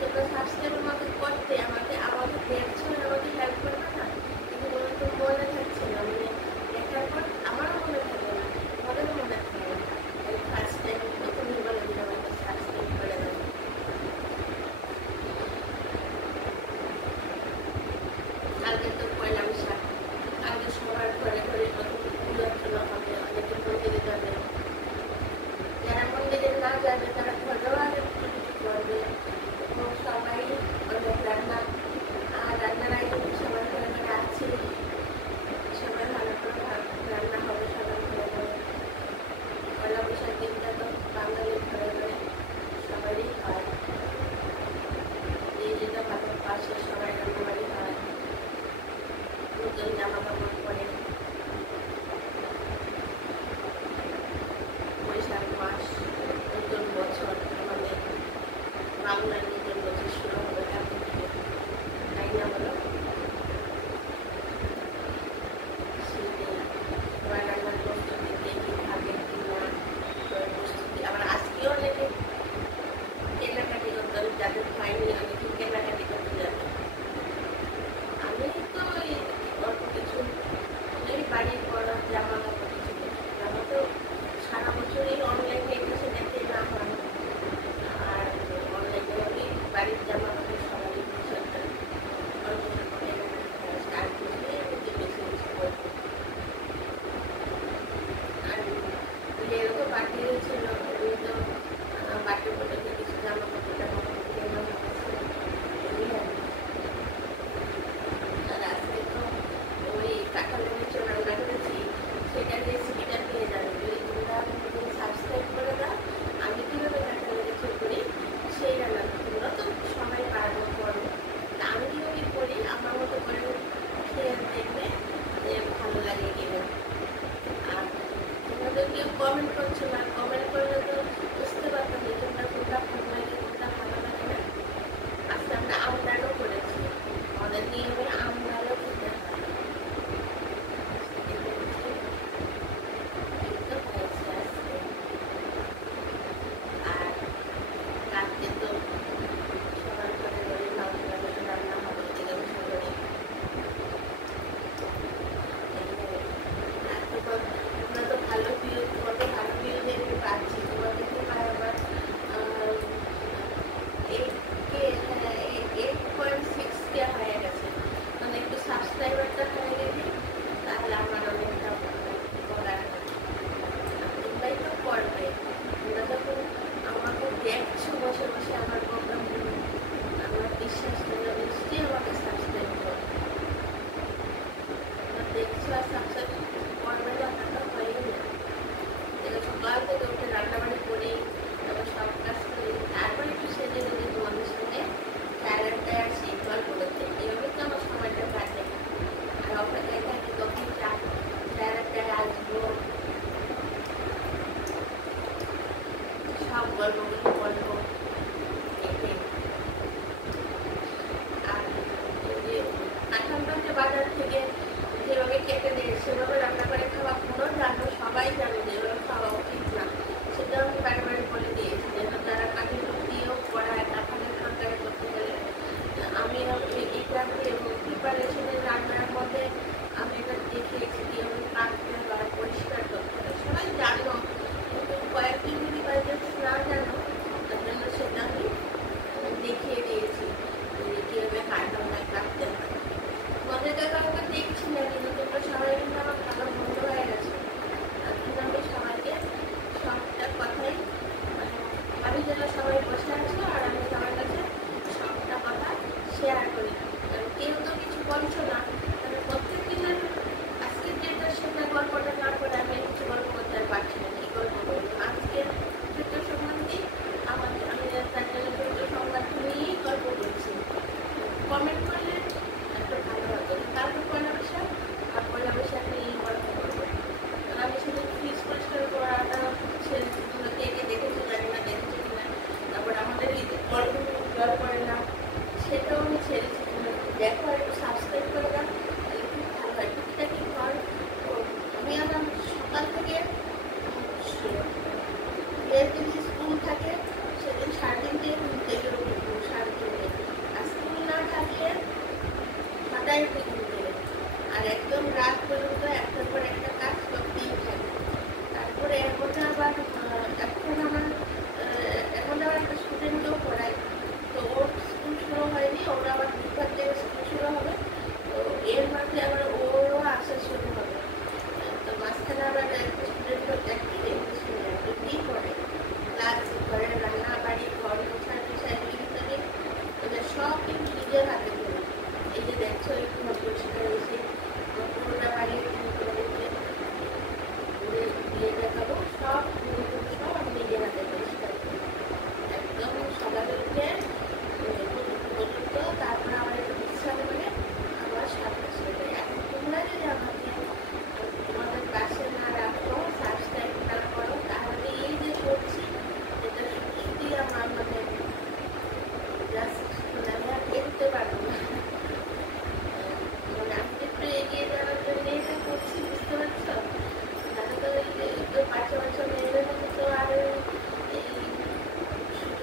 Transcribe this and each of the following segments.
তোমরা সাবস্ক্রাইবের মতো করতে আমাকে দেখছো আমাকে হেল্প করবে না, কিন্তু তোমার তো মনে থাকছে না, মানে দেখার পর আমারও মনে থাকে না, তোমাদেরও মনে থাকে না। এই ফার্স্ট টাইম প্রথমেই বলে দিলাম একটা সাবস্ক্রাইব করে দেবো। কালকে তো পয়লা বৈশাখ, কালকে সবার ঘরে ঘরে প্রথম পুজো অর্চনা হবে, অনেকে মন্দিরে যাবে, যারা মন্দিরে না যাবে তারা ঘরেও আগে পুজো করবে এবং সবাই অনেক রান্নার আয়োজন সবার ঘরে ঘরে আছে, সবাই ভালো করে রান্না হবে সবার ঘরে ঘরে। পয়লা বৈশাখ দিনটা তো বাঙালির ঘরে ঘরে সবারই হয়, যে যেটা ভালো পাশে সবাই রান্নাবাড়ি হয়, নতুন জামা কাপড় পরে। বৈশাখ মাস নতুন বছর, আমাদের বাংলার নতুন বছর শুরু হবে এখন থেকে, তাই না বলো? সবাই রান্নার প্রস্তুতি দেখি থাকে কি না প্রস্তুতি। আবার আজকেও অনেকে কেনাকাটি করতে হবে, যাদের হয়নি অনেকে কেনাকাটি করতে যাবে। আমি তো অল্প কিছু বাড়ির পড়া জামা কাপড় কিছু জামা তো সারা বছরই অনলাইনে এসে দেখে না হয়, আর অনলাইনে হলে বাড়ির জামা কাপড় সবারই বিষয়টা অল্প স্টার্ট করলে বেশি বেশি করবো। আর এরকম বাকি ছিল, ওই তো বাকি বলে কিছু জামা কাপড় কেনা হচ্ছে। আর আজকে তো ওই কাঁঠালের নিচে রান্না করেছি, সেটার রেসিপিটা পেয়ে যাবে যদি তোমরা সাবস্ক্রাইব করে দাও। আমি কীভাবে কাঁঠালের নিচে করি সেই রান্না, তোমরা তো সবাই পারবো করো, আমি কীভাবে করি আমার মতো করে খেয়ে দেখবে যে ভালো লাগে কিনা। আর তোমরা তো কেউ কমেন্ট করছো না, কমেন্ট করলে তো বুঝতে পারতাম যে তোমরা কোনটা ভালো লাগে কোনটা ভালো লাগে না। আজকে আমরা আম ডালও করেছি, আমাদের নিয়মে আম ডালও খেতে হয়। আর রাত্রে তো সবার ঘরে ঘরে মাংস রান্না হবে, নিরামিষ করে। তোমরা তো ভালো ভিউ, তোমাদের ভালো ভিউ দেখতে পাচ্ছি, তোমাদেরকে পাই আবার 8.6K হয়ে গেছে, মানে একটু সাবস্ক্রাইবারটা হয়ে গেলে তাহলে আমার অনেকটা করার। তোমরাই তো করবে, তোমরা যখন আমাকে দেখছো বসে বসে আমার প্রোগ্রামগুলো, আমার বিশ্বাস তোমরা নিশ্চয়ই আমাকে সাবস্ক্রাইব করবে। তোমরা দেখছো আর সাবস্ক্রাইব করবে না, তা তো হয়ই না। সকাল থেকে উঠে রান্নাবাড়ি করি, তারপর সব কাজ করি, তারপরে একটু সেজে যদি তোমাদের সঙ্গে চায়েরটায় আসি গল্প করতে, এভাবে তো আমার সময়টা কাটে। আর অপেক্ষায় থাকি কখন চায়েরটায় আসবো, সব গল্পগুলো বলবো। আর যে কাঁঠালটা বাজার থেকে যেভাবে কেটে দেয় সেভাবে রান্না করে খাওয়া কোনো জানো, সবাই জানো যে এভাবে খাওয়া উচিত না, সেটাও আমি বারে বারে বলে দিয়েছি। যেন যারা কাঠি দিয়েও কড়ায় কাঁঠালের তরকারি করতে গেলে আমি এটা প্রিপারেশনের রান্নার মধ্যে আমি এটা দেখিয়েছি কীভাবে কাটতে হয়, পরিষ্কার করতে হয়, সবাই জানো, কিন্তু কয়েকদিন যদি বাড়িতে না জানো তার জন্য সেটা আমি দেখিয়ে দিয়েছি কীভাবে কাটতে হয় কাটতে হয়। তোমাদের কাউকে দেখছি না, কিন্তু তোমরা সবাই কিন্তু আমার ভালো বন্ধু হয়ে গেছে, তার জন্য আমি সবাইকে সবটা কথাই ভাবি যেন সবাই বসে আছো আর আমি সবার কাছে সবটা কথা শেয়ার করি। কারণ কেউ তো কিছু বলছো না, তাহলে প্রত্যেক দিনের আজকের যেটা সেটা গল্পটা না করে আমি কিছু গল্প করতে পারছি না, কী গল্প করবো। আজকে যুদ্ধ সম্বন্ধে আমি তার জন্য যুদ্ধ সংবাদ নিয়েই গল্প করছি। কমেন্ট করলে একটা ভালো হতো, কালকে পয়লা বৈশাখ আর পয়লা বৈশাখ নিয়েই গল্প করবো। আমি সেদিন ফ্রিজ পরিষ্কার করাটা ছেড়েছি, তোমরা কে কে দেখেছো জানি না, দেখেছো কিনা। তারপর আমাদের এই যে জল পড়ে না সেটাও আমি ছেড়েছি, তোমরা দেখো আর একটু সাবস্ক্রাইব করে দাও, তাহলে খুব ভালো হয়। টুকিটাকি হয় আমি আমার সকাল থেকে যেদিন স্কুল থাকে সেদিন 3:30 ঘুম থেকে উঠবো, 3:30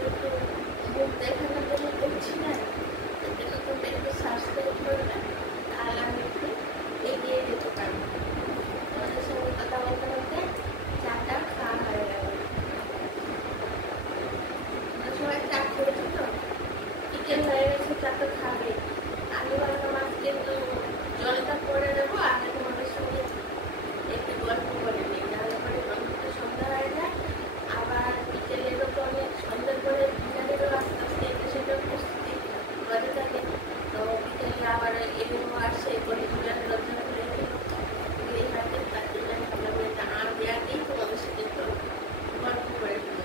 একটু মুখ দেখানোর জন্য করছি না, এটাকে তোমরা একটু সাবস্ক্রাইব করবে, তাহলে আমি একটু এগিয়ে যেতে পারবো। তোমাদের সঙ্গে কথা বলতে বলতে চাটা খাওয়া হয়ে গেল। সবাই চা খেয়েছো তো? বিকেল হয়ে গেছে, চা তো খাবে। আমি ভাবলাম আজকে একটু জলটা করে দেবো, আগে তোমাদের সঙ্গে একটু গল্প করে নিই, নাহলে পরে গল্পটা সন্ধ্যা হয়ে যায়। আবার বিকেলেরও তো অনেক সন্ধ্যের পরে বিকেলেরও আস্তে আস্তে এটা সেটা প্রস্তুতি করে থাকে। তো বিকেলে আবার এগুলো আসে, গরিবের দরজা খুলে দিল এই হাতে, তার জন্য আমি ভাবলাম এটা আগে আগেই তোমাদের সাথে একটু গল্প করে দিই।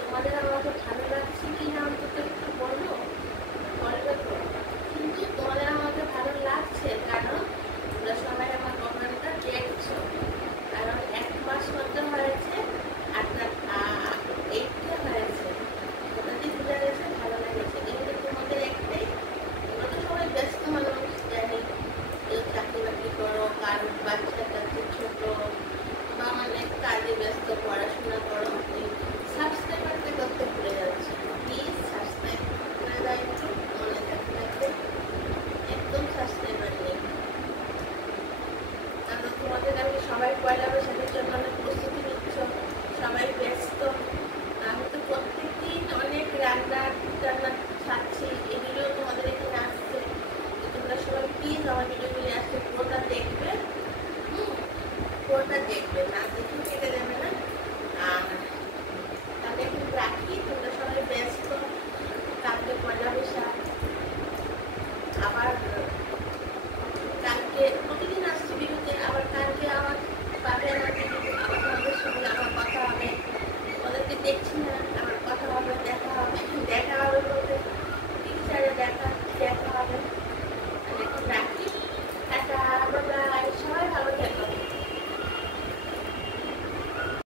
তোমাদের আমাকে ভালো লাগছে কি না অন্তত একটু বলো।